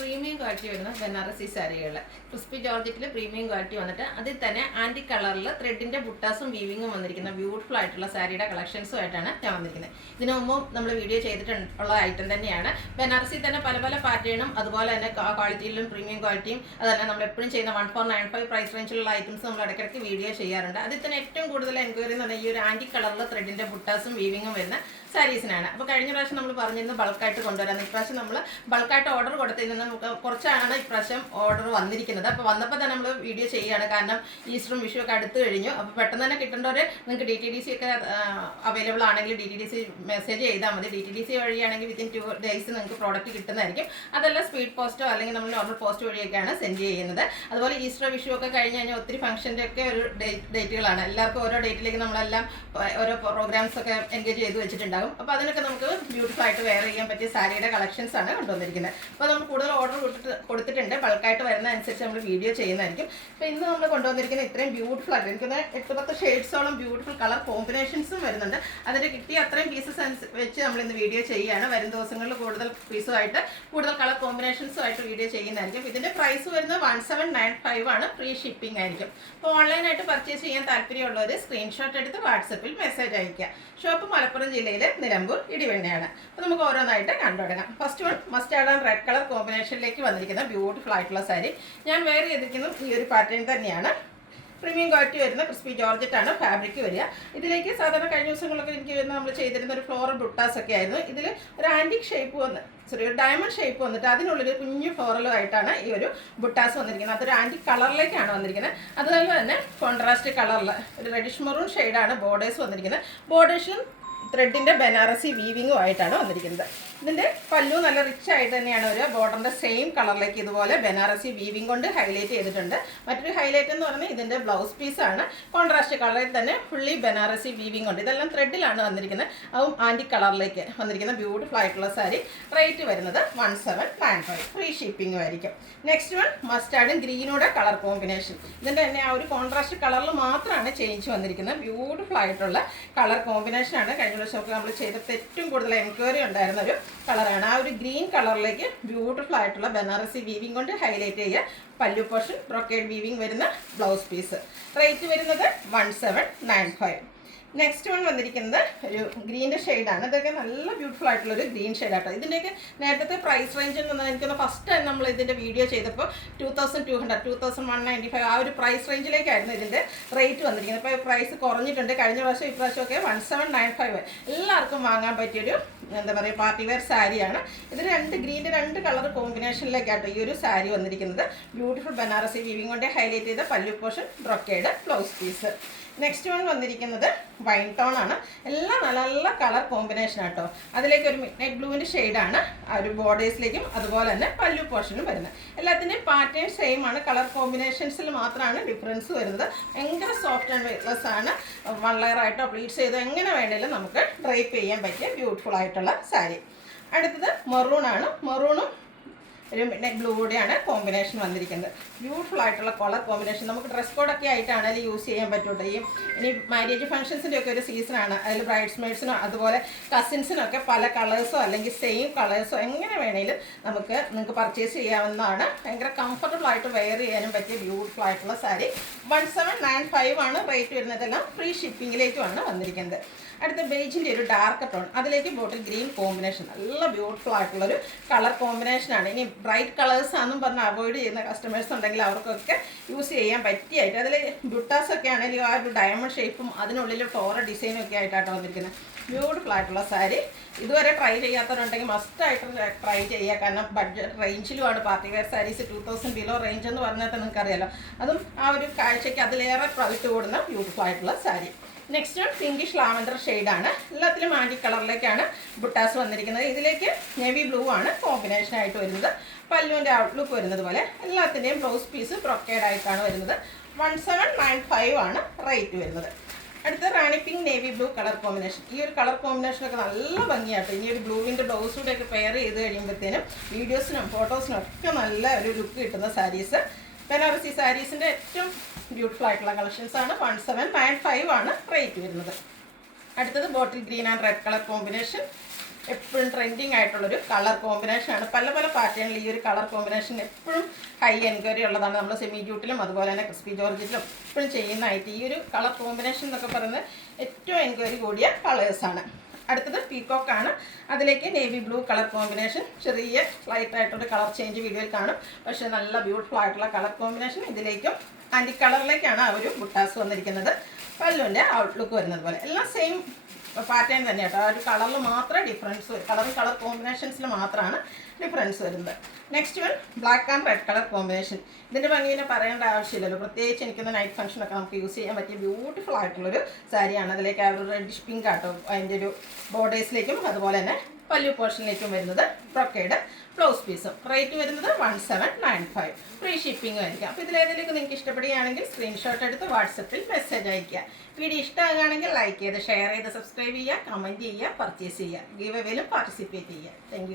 Premium quality വരുന്ന ബനാറസി സാരികൾ crispy ജോർജറ്റിൽ premium quality വന്നിട്ട് അതിൽ തന്നെ ആൻറ്റി കളറിൽ ത്രെഡിൻ്റെ ബുട്ടാസും വീവിങ്ങും വന്നിരിക്കുന്ന ബ്യൂട്ടിഫുൾ ആയിട്ടുള്ള സാരിയുടെ കളക്ഷൻസും ആയിട്ടാണ് ഞാൻ വന്നിരിക്കുന്നത്. ഇതിനു മുമ്പും നമ്മൾ വീഡിയോ ചെയ്തിട്ടുള്ള ഐറ്റം തന്നെയാണ്. ബനാറസി തന്നെ പല പല പാറ്റേണും അതുപോലെ തന്നെ ക്വാളിറ്റിയിലും പ്രീമിയം ക്വാളിറ്റിയും അതല്ല നമ്മൾ എപ്പോഴും ചെയ്യുന്ന 1495 പ്രൈസ് റേഞ്ചിലുള്ള ഐറ്റംസ് നമ്മൾ ഇടയ്ക്കിടയ്ക്ക് വീഡിയോ ചെയ്യാറുണ്ട്. അതിൽ തന്നെ ഏറ്റവും കൂടുതൽ എൻക്വയറി എന്ന് പറഞ്ഞാൽ ഈ ഒരു ആൻറ്റി കളറിൽ ത്രെഡിൻ്റെ ബുട്ടാസും വീവിങ്ങും വരുന്ന സാരീസിനാണ്. അപ്പോൾ കഴിഞ്ഞ പ്രാവശ്യം നമ്മൾ പറഞ്ഞിരുന്നു ബൾക്കായിട്ട് കൊണ്ടുവരാൻ. ഇപ്രാവശ്യം നമ്മൾ ബൾക്കായിട്ട് ഓർഡർ കൊടുത്തതിൽ നിന്ന് നമുക്ക് കുറച്ചാണ് ഇപ്രാവശ്യം ഓർഡർ വന്നിരിക്കുന്നത്. അപ്പോൾ വന്നപ്പോൾ തന്നെ നമ്മൾ വീഡിയോ ചെയ്യുകയാണ്. കാരണം ഈസ്റ്ററും വിഷു ഒക്കെ അടുത്ത് കഴിഞ്ഞു. അപ്പോൾ പെട്ടെന്ന് തന്നെ കിട്ടേണ്ടവർ നിങ്ങൾക്ക് DTDC ഒക്കെ അവൈലബിൾ ആണെങ്കിൽ DTDC മെസ്സേജ് ചെയ്താൽ മതി. DTDC വഴിയാണെങ്കിൽ വിത്തിൻ 2 days നിങ്ങൾക്ക് പ്രോഡക്റ്റ് കിട്ടുന്നതായിരിക്കും. അതല്ല സ്പീഡ് പോസ്റ്റോ അല്ലെങ്കിൽ നമ്മൾ നോർമൽ പോസ്റ്റ് വഴിയൊക്കെയാണ് സെൻഡ് ചെയ്യുന്നത്. അതുപോലെ ഈസ്റ്റർ വിഷു ഒക്കെ കഴിഞ്ഞ് കഴിഞ്ഞാൽ ഒത്തിരി ഫംഗ്ഷൻ്റെ ഒക്കെ ഒരു ഡേറ്റുകളാണ്. എല്ലാവർക്കും ഓരോ ഡേറ്റിലേക്ക് നമ്മളെല്ലാം ഓരോ പ്രോഗ്രാംസ് ഒക്കെ എൻഗേജ് ചെയ്ത് വെച്ചിട്ടുണ്ടാകും. അപ്പോൾ അതിനൊക്കെ നമുക്ക് ബ്യൂട്ടിഫുൾ ആയിട്ട് വെയർ ചെയ്യാൻ പറ്റിയ സാരിയുടെ കളക്ഷൻസ് ആണ് കൊണ്ടുവന്നിരിക്കുന്നത്. അപ്പോൾ നമ്മൾ കൂടുതൽ ഓർഡർ കൊടുത്തിട്ടുണ്ട്. ബൾക്കായിട്ട് വരുന്ന അനുസരിച്ച് നമ്മൾ വീഡിയോ ചെയ്യുന്നതായിരിക്കും. അപ്പോൾ ഇന്ന് നമ്മൾ കൊണ്ടുവന്നിരിക്കുന്ന ഇത്രയും ബ്യൂട്ടിഫുൾ ആയിട്ട് എനിക്ക് 8-10 ഷെയ്ഡ്സോളം ബ്യൂട്ടിഫുൾ കളർ കോമ്പിനേഷൻസും വരുന്നുണ്ട്. അതിൻ്റെ കിട്ടിയ അത്രയും പീസസ് വെച്ച് നമ്മൾ ഇന്ന് വീഡിയോ ചെയ്യുകയാണ്. വരും ദിവസങ്ങളിൽ കൂടുതൽ പീസുമായിട്ട് കൂടുതൽ കളർ കോമ്പിനേഷൻസുമായിട്ട് വീഡിയോ ചെയ്യുന്നതായിരിക്കും. ഇതിൻ്റെ പ്രൈസ് വരുന്നത് 1795 ആണ്. ഫ്രീ ഷിപ്പിംഗ് ആയിരിക്കും. അപ്പോൾ ഓൺലൈനായിട്ട് പർച്ചേസ് ചെയ്യാൻ താല്പര്യമുള്ളവർ സ്ക്രീൻഷോട്ട് എടുത്ത് വാട്സപ്പിൽ മെസ്സേജ് അയയ്ക്കുക. ഷോപ്പ് മലപ്പുറം ജില്ലയിലെ നിലമ്പൂർ ഇടിവെണ്ണയാണ്. അപ്പോൾ നമുക്ക് ഓരോന്നായിട്ട് കണ്ടു തുടങ്ങാം. First one mustard and red colour കോമ്പിനേഷനിലേക്ക് വന്നിരിക്കുന്ന ബ്യൂട്ടിഫുൾ ആയിട്ടുള്ള സാരി. ഞാൻ വെയർ ചെയ്തിരിക്കുന്നത് ഈ ഒരു പാറ്റേൺ തന്നെയാണ്. പ്രീമിയം ക്വാളിറ്റി വരുന്ന ക്രിസ്പി ജോർജറ്റ് ആണ് ഫാബ്രിക് വരിക. ഇതിലേക്ക് സാധാരണ കഴിഞ്ഞ ദിവസങ്ങളൊക്കെ എനിക്ക് വരുന്ന നമ്മൾ ചെയ്തിരുന്ന ഒരു ഫ്ലോറൽ ബുട്ടാസ് ഒക്കെ ആയിരുന്നു. ഇതിൽ ഒരു ആൻറ്റിക് ഷേപ്പ് വന്ന് ഒരു ഡയമണ്ട് ഷേപ്പ് വന്നിട്ട് അതിനുള്ളൊരു കുഞ്ഞു ഫ്ലോറലും ആയിട്ടാണ് ഈ ഒരു ബുട്ടാസ് വന്നിരിക്കുന്നത്. അതൊരു ആൻറ്റിക് കളറിലേക്കാണ് വന്നിരിക്കുന്നത്. അതുപോലെ തന്നെ കോൺട്രാസ്റ്റ് കളറിൽ ഒരു റെഡിഷ് മെറൂൺ ഷെയ്ഡാണ് ബോർഡേഴ്സ് വന്നിരിക്കുന്നത്. ബോർഡേഴ്സിലും ത്രെഡിൻ്റെ ബനാറസി വീവിങ്ങും ആയിട്ടാണ് വന്നിരിക്കുന്നത്. ഇതിൻ്റെ പല്ലു നല്ല റിച്ച് ആയിട്ട് തന്നെയാണ് ഒരു ബോർഡറിൻ്റെ സെയിം കളറിലേക്ക് ഇതുപോലെ ബനാറസി വീവിങ് കൊണ്ട് ഹൈലൈറ്റ് ചെയ്തിട്ടുണ്ട്. മറ്റൊരു ഹൈലൈറ്റ് എന്ന് പറഞ്ഞാൽ ഇതിൻ്റെ ബ്ലൗസ് പീസാണ് കോൺട്രാസ്റ്റ് കളറിൽ തന്നെ ഫുള്ളി ബനാറസി വീവിങ് കൊണ്ട്. ഇതെല്ലാം ത്രെഡിലാണ് വന്നിരിക്കുന്നത്. അതും ആൻറ്റിക് കളറിലേക്ക് വന്നിരിക്കുന്ന ബ്യൂട്ടിഫുൾ ആയിട്ടുള്ള സാരി. റേറ്റ് വരുന്നത് 1795. ഫ്രീ ഷിപ്പിംഗും ആയിരിക്കും. നെക്സ്റ്റ് വൺ മസ്റ്റാർഡും ഗ്രീനൂടെ കളർ കോമ്പിനേഷൻ. ഇതിൻ്റെ തന്നെ ആ ഒരു കോൺട്രാസ്റ്റ് കളറിൽ മാത്രമാണ് ചേഞ്ച് വന്നിരിക്കുന്നത്. ബ്യൂട്ടിഫുൾ ആയിട്ടുള്ള കളർ കോമ്പിനേഷനാണ്. കഴിഞ്ഞ ദിവസമൊക്കെ നമ്മൾ ചെയ്തപ്പോൾ ഏറ്റവും കൂടുതൽ എൻക്വയറി ഉണ്ടായിരുന്ന ഒരു കളറാണ്. ആ ഒരു ഗ്രീൻ കളറിലേക്ക് ബ്യൂട്ടിഫുൾ ആയിട്ടുള്ള ബനാറസി വീവിങ് കൊണ്ട് ഹൈലൈറ്റ് ചെയ്യുക. പല്ലു പോർഷൻ ബ്രൊക്കേഡ് വീവിങ് വരുന്ന ബ്ലൗസ് പീസ്. റേറ്റ് വരുന്നത് 1795. നെക്സ്റ്റ് വൺ വന്നിരിക്കുന്നത് ഒരു ഗ്രീൻ്റെ ഷെയ്ഡാണ്. ഇതൊക്കെ നല്ല ബ്യൂട്ടിഫുൾ ആയിട്ടുള്ളൊരു ഗ്രീൻ ഷെയ്ഡാട്ടോ. ഇതിൻ്റെയൊക്കെ നേരത്തെ പ്രൈസ് റേഞ്ച് എന്ന് പറഞ്ഞാൽ എനിക്കൊന്ന് ഫസ്റ്റ് ടൈം നമ്മൾ ഇതിൻ്റെ വീഡിയോ ചെയ്തപ്പോൾ 2200 2195 ആ ഒരു പ്രൈസ് റേഞ്ചിലേക്കായിരുന്നു ഇതിൻ്റെ റേറ്റ് വന്നിരിക്കുന്നത്. ഇപ്പോൾ പ്രൈസ് കുറഞ്ഞിട്ടുണ്ട്. കഴിഞ്ഞ പ്രാവശ്യം ഇപ്രാവശ്യമൊക്കെ 1795. എല്ലാവർക്കും വാങ്ങാൻ പറ്റിയൊരു എന്താ പറയുക പാർട്ടി വെയർ സാരിയാണ്. ഇത് ഗ്രീൻ്റെ 2 കളർ കോമ്പിനേഷനിലേക്കാട്ടോ ഈ ഒരു സാരി വന്നിരിക്കുന്നത്. ബ്യൂട്ടിഫുൾ ബനാറസി വീവിങ് കൊണ്ട് ഹൈലൈറ്റ് ചെയ്ത pallu portion brocade blouse piece. Next one വന്നിരിക്കുന്നത് വൈൻ ടോൺ ആണ്. എല്ലാം നല്ല നല്ല കളർ കോമ്പിനേഷൻ ആട്ടോ. അതിലേക്ക് ഒരു മിഡ് നൈറ്റ് ബ്ലൂവിൻ്റെ ഷെയ്ഡാണ് ആ ഒരു ബോർഡേഴ്സിലേക്കും അതുപോലെ തന്നെ പല്ലു പോർഷനും വരുന്നത്. എല്ലാത്തിൻ്റെയും പാറ്റേൺ സെയിം ആണ്. കളർ കോമ്പിനേഷൻസിൽ മാത്രമാണ് ഡിഫറൻസ് വരുന്നത്. ഭയങ്കര സോഫ്റ്റ് ആൻഡ് വെയ്റ്റ്ലെസ് ആണ്. 1 ലെയർ ആയിട്ടോ പ്ലീറ്റ്സ് ചെയ്തോ എങ്ങനെ വേണമെങ്കിലും നമുക്ക് ഡ്രൈപ്പ് ചെയ്യാൻ പറ്റിയ ബ്യൂട്ടിഫുൾ ആയിട്ടുള്ള സാരി. അടുത്തത് മെറൂൺ ആണ്. മെറൂണും ഒരു മിഡ് നൈറ്റ് ബ്ലൂ കൂടെയാണ് കോമ്പിനേഷൻ വന്നിരിക്കുന്നത്. ബ്യൂട്ടിഫുൾ ആയിട്ടുള്ള കളർ കോമ്പിനേഷൻ. നമുക്ക് ഡ്രസ് കോഡൊക്കെ ആയിട്ടാണ് അതിൽ യൂസ് ചെയ്യാൻ പറ്റുള്ളൂ. ഇനി മാരേജ് ഫംഗ്ഷൻസിൻ്റെ ഒക്കെ ഒരു സീസണാണ്. അതിൽ ബ്രൈഡ്സ് മെയ്ഡ്സിനോ അതുപോലെ കസിൻസിനൊക്കെ പല കളേഴ്സോ അല്ലെങ്കിൽ സെയിം കളേഴ്സോ എങ്ങനെ വേണമെങ്കിലും നിങ്ങൾക്ക് പർച്ചേസ് ചെയ്യാവുന്നതാണ്. ഭയങ്കര കംഫർട്ടബിൾ ആയിട്ട് വെയർ ചെയ്യാനും പറ്റിയ ബ്യൂട്ടിഫുൾ ആയിട്ടുള്ള സാരി. 1795 ആണ് റേറ്റ് വരുന്നതെല്ലാം. ഫ്രീ ഷിപ്പിങ്ങിലേക്കുമാണ് വന്നിരിക്കുന്നത്. അടുത്ത ബേജിൻ്റെ ഒരു ഡാർക്ക് ടോൺ, അതിലേക്ക് ബോട്ടിൽ ഗ്രീൻ കോമ്പിനേഷൻ. നല്ല ബ്യൂട്ടിഫുൾ ആയിട്ടുള്ളൊരു കളർ കോമ്പിനേഷനാണ്. ഇനി ബ്രൈറ്റ് കളേഴ്സ് ആണെന്നും പറഞ്ഞ് അവോയ്ഡ് ചെയ്യുന്ന കസ്റ്റമേഴ്സ് ഉണ്ടെങ്കിൽ അവർക്കൊക്കെ യൂസ് ചെയ്യാൻ പറ്റിയായിട്ട് അതിൽ ബുട്ടാസൊക്കെ ആണെങ്കിലും ആ ഒരു ഡയമണ്ട് ഷേപ്പും അതിനുള്ളിൽ ഫ്ലോറൽ ഡിസൈനും ഒക്കെ ആയിട്ടാണ് വന്നിരിക്കുന്നത്. ബ്യൂട്ടിഫുൾ ആയിട്ടുള്ള സാരി. ഇതുവരെ ട്രൈ ചെയ്യാത്തവരുണ്ടെങ്കിൽ മസ്റ്റായിട്ട് ട്രൈ ചെയ്യുക. കാരണം ബഡ്ജറ്റ് റേഞ്ചിലുമാണ് party wear saris. 2000 below range എന്ന് പറഞ്ഞാൽ നിങ്ങൾക്കറിയാലോ. അതും ആ ഒരു കാഴ്ചയ്ക്ക് അതിലേറെ പ്രൈസ് കൂടുന്ന ബ്യൂട്ടിഫുൾ ആയിട്ടുള്ള sari. Next one pinkish lavender ഷെയ്ഡാണ്. എല്ലാത്തിലും ആൻറ്റിക് കളറിലേക്കാണ് ബുട്ടാസ് വന്നിരിക്കുന്നത്. ഇതിലേക്ക് നേവി ബ്ലൂ ആണ് കോമ്പിനേഷനായിട്ട് വരുന്നത്. പല്ലുവിൻ്റെ ഔട്ട്ലുക്ക് വരുന്നത് പോലെ എല്ലാത്തിൻ്റെയും ബ്ലൗസ് പീസ് ബ്രൊക്കേഡ് ആയിട്ടാണ് വരുന്നത്. 1795 ആണ് റേറ്റ് വരുന്നത്. അടുത്ത rani pink navy blue colour combination. ഈ ഒരു കളർ കോമ്പിനേഷനൊക്കെ നല്ല ഭംഗിയാട്ടോ. ഇനി ഒരു ബ്ലൂവിൻ്റെ ബ്ലൗസൂടെ ഒക്കെ പെയർ ചെയ്ത് കഴിയുമ്പോഴത്തേനും വീഡിയോസിനും ഫോട്ടോസിനും ഒക്കെ നല്ല ഒരു ലുക്ക് കിട്ടുന്ന സാരീസ്. ബനാറസി സാരീസിൻ്റെ ഏറ്റവും ബ്യൂട്ടിഫുൾ ആയിട്ടുള്ള കളക്ഷൻസ് ആണ്. 1795 ആണ് റേറ്റ് വരുന്നത്. അടുത്തത് bottle green and red colour combination. എപ്പോഴും ട്രെൻഡിങ് ആയിട്ടുള്ളൊരു കളർ കോമ്പിനേഷനാണ്. പല പല പാറ്റേണിൽ ഈ ഒരു കളർ കോമ്പിനേഷൻ എപ്പോഴും ഹൈ എൻക്വയറി ഉള്ളതാണ്. നമ്മൾ സെമി ജൂട്ടിലും അതുപോലെ തന്നെ ക്രിസ്പി ജോർജറ്റിലും എപ്പോഴും ചെയ്യുന്നതായിട്ട് ഈ ഒരു കളർ കോമ്പിനേഷൻ എന്നൊക്കെ പറയുന്നത് ഏറ്റവും എൻക്വയറി കൂടിയ കളേഴ്സാണ്. അടുത്തത് പീക്കോക്കാണ്. അതിലേക്ക് നേവി ബ്ലൂ കളർ കോമ്പിനേഷൻ, ചെറിയ ലൈറ്റ് ആയിട്ടൊരു കളർ ചേഞ്ച് വീഡിയോയിൽ കാണും, പക്ഷേ നല്ല ബ്യൂട്ടിഫുൾ ആയിട്ടുള്ള കളർ കോമ്പിനേഷൻ. ഇതിലേക്കും ആൻറ്റി കളറിലേക്കാണ് ആ ഒരു ബുട്ടാസ് വന്നിരിക്കുന്നത്. പല്ലുവിൻ്റെ ഔട്ട്ലുക്ക് വരുന്നത് പോലെ എല്ലാം സെയിം പാറ്റേൺ തന്നെ കേട്ടോ. ആ ഒരു കളറിൽ മാത്രമേ ഡിഫറൻസ്, കളർ കോമ്പിനേഷൻസിൽ മാത്രമാണ് ഡിഫറൻസ് വരുന്നത്. Next one black and red colour combination. ഇതിൻ്റെ ഭംഗിനെ പറയേണ്ട ആവശ്യമില്ലല്ലോ. പ്രത്യേകിച്ച് എനിക്കൊന്ന് നൈറ്റ് ഫംഗ്ഷനൊക്കെ നമുക്ക് യൂസ് ചെയ്യാൻ പറ്റിയ ബ്യൂട്ടിഫുൾ ആയിട്ടുള്ളൊരു സാരിയാണ്. അതിലേക്ക് ആ ഒരു റെഡിഷ് പിങ്ക് ആട്ടോ അതിൻ്റെ ഒരു ബോർഡേഴ്സിലേക്കും അതുപോലെ തന്നെ പല്ലു പോർഷനിലേക്കും വരുന്നത് ബ്രൊക്കേഡ് ബ്ലൗസ് പീസും. റേറ്റ് വരുന്നത് 1795. ഫ്രീ ഷിപ്പിംഗും ആയിരിക്കും. അപ്പോൾ ഇതിലേതിലേക്ക് നിങ്ങൾക്ക് ഇഷ്ടപ്പെടുകയാണെങ്കിൽ സ്ക്രീൻഷോട്ട് എടുത്ത് വാട്സപ്പിൽ മെസ്സേജ് അയയ്ക്കുക. വീഡിയോ ഇഷ്ടമാകുകയാണെങ്കിൽ ലൈക്ക് ചെയ്ത് ഷെയർ ചെയ്ത് സബ്സ്ക്രൈബ് ചെയ്യുക, കമൻറ്റ് ചെയ്യുക, പർച്ചേസ് ചെയ്യുക, ഗീവ് എവേയിലും പാർട്ടിസിപ്പേറ്റ് ചെയ്യുക. താങ്ക്